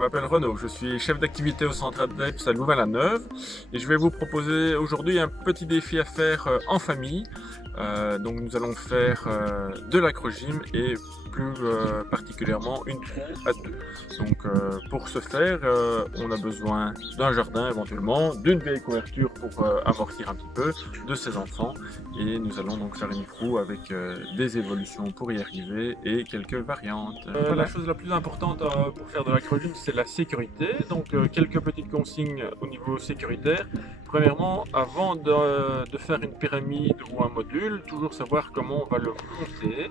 m'appelle Renaud, je suis chef d'activité au centre ADEPS à Louvain-la-Neuve et je vais vous proposer aujourd'hui un petit défi à faire en famille. Donc nous allons faire de l'acrogym et plus particulièrement une proue à deux. Donc pour ce faire, on a besoin d'un jardin éventuellement, d'une vieille couverture pour amortir un petit peu, de ses enfants, et nous allons donc faire une proue avec des évolutions pour y arriver et quelques variantes. Voilà. La chose la plus importante pour faire de l'acrogym, c'est la sécurité. Donc quelques petites consignes au niveau sécuritaire. Premièrement, avant de faire une pyramide ou un module, toujours savoir comment on va le monter.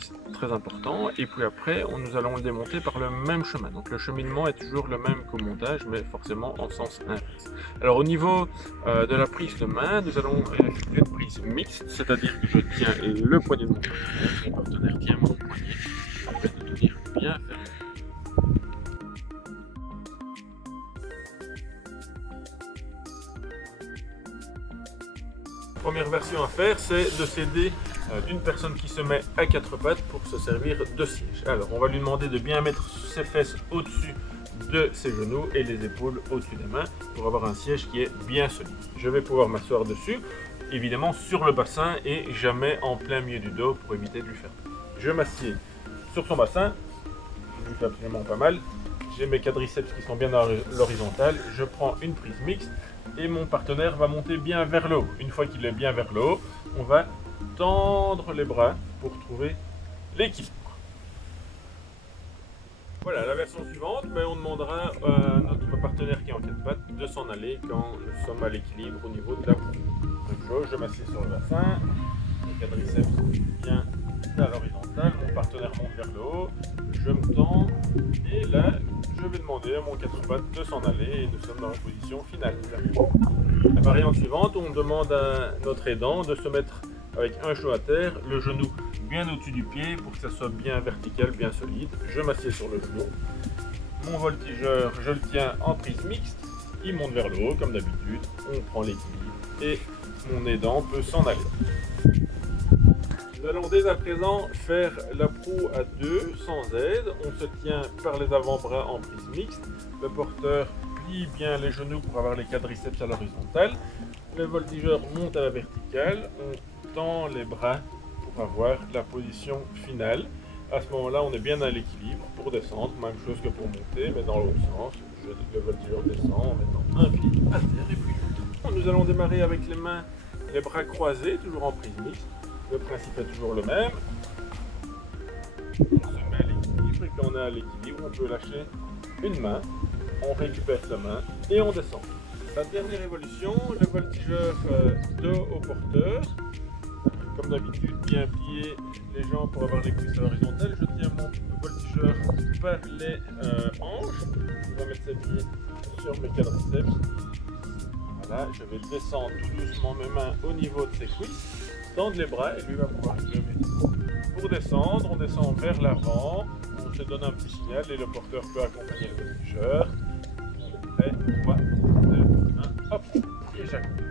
C'est très important. Et puis après, nous allons le démonter par le même chemin. Donc le cheminement est toujours le même qu'au montage, mais forcément en sens inverse. Alors au niveau de la prise de main, nous allons effectuer une prise mixte, c'est-à-dire que je tiens le poignet de mon partenaire tient mon poignet, afin de tenir bien fermé. Première version à faire, c'est de s'aider d'une personne qui se met à quatre pattes pour se servir de siège. Alors on va lui demander de bien mettre ses fesses au-dessus de ses genoux et les épaules au-dessus des mains pour avoir un siège qui est bien solide. Je vais pouvoir m'asseoir dessus, évidemment sur le bassin et jamais en plein milieu du dos pour éviter de lui faire mal. Je m'assieds sur son bassin, je lui fais absolument pas mal. J'ai mes quadriceps qui sont bien à l'horizontale, je prends une prise mixte et mon partenaire va monter bien vers le haut. Une fois qu'il est bien vers le haut, on va tendre les bras pour trouver l'équilibre. Voilà, la version suivante, mais on demandera à notre partenaire qui est en quatre pattes de s'en aller quand nous sommes à l'équilibre au niveau de la proue. Même chose, je m'assieds sur le bassin, mon quadriceps bien à l'horizontale, mon partenaire monte vers le haut, je me tends et là je vais demander à mon quatre pattes de s'en aller et nous sommes dans la position finale. La variante suivante, on demande à notre aidant de se mettre avec un genou à terre, le genou bien au-dessus du pied pour que ça soit bien vertical, bien solide. Je m'assieds sur le genou. Mon voltigeur, je le tiens en prise mixte, il monte vers le haut comme d'habitude, on prend l'équilibre et mon aidant peut s'en aller. Nous allons dès à présent faire la proue à deux sans aide. On se tient par les avant-bras en prise mixte. Le porteur plie bien les genoux pour avoir les quadriceps à l'horizontale. Le voltigeur monte à la verticale. On tend les bras pour avoir la position finale. À ce moment-là, on est bien à l'équilibre pour descendre. Même chose que pour monter, mais dans l'autre sens. Le voltigeur descend en mettant un pied à terre et puis nous allons démarrer avec les mains, les bras croisés, toujours en prise mixte. Le principe est toujours le même. On se met à l'équilibre et quand on est à l'équilibre, on peut lâcher une main, on récupère sa main et on descend. La dernière évolution, le voltigeur dos au porteur. Comme d'habitude, bien plier les jambes pour avoir les cuisses à l'horizontale. Je tiens mon voltigeur par les hanches. Je vais mettre ses pieds sur mes quadriceps. Voilà, je vais descendre tout doucement mes mains au niveau de ses cuisses. Tendre les bras et lui va pouvoir se lever. Pour descendre, on descend vers l'avant, on se donne un petit signal et le porteur peut accompagner le voltigeur. On est prêt, 3, 2, 1, hop, et j'accroche.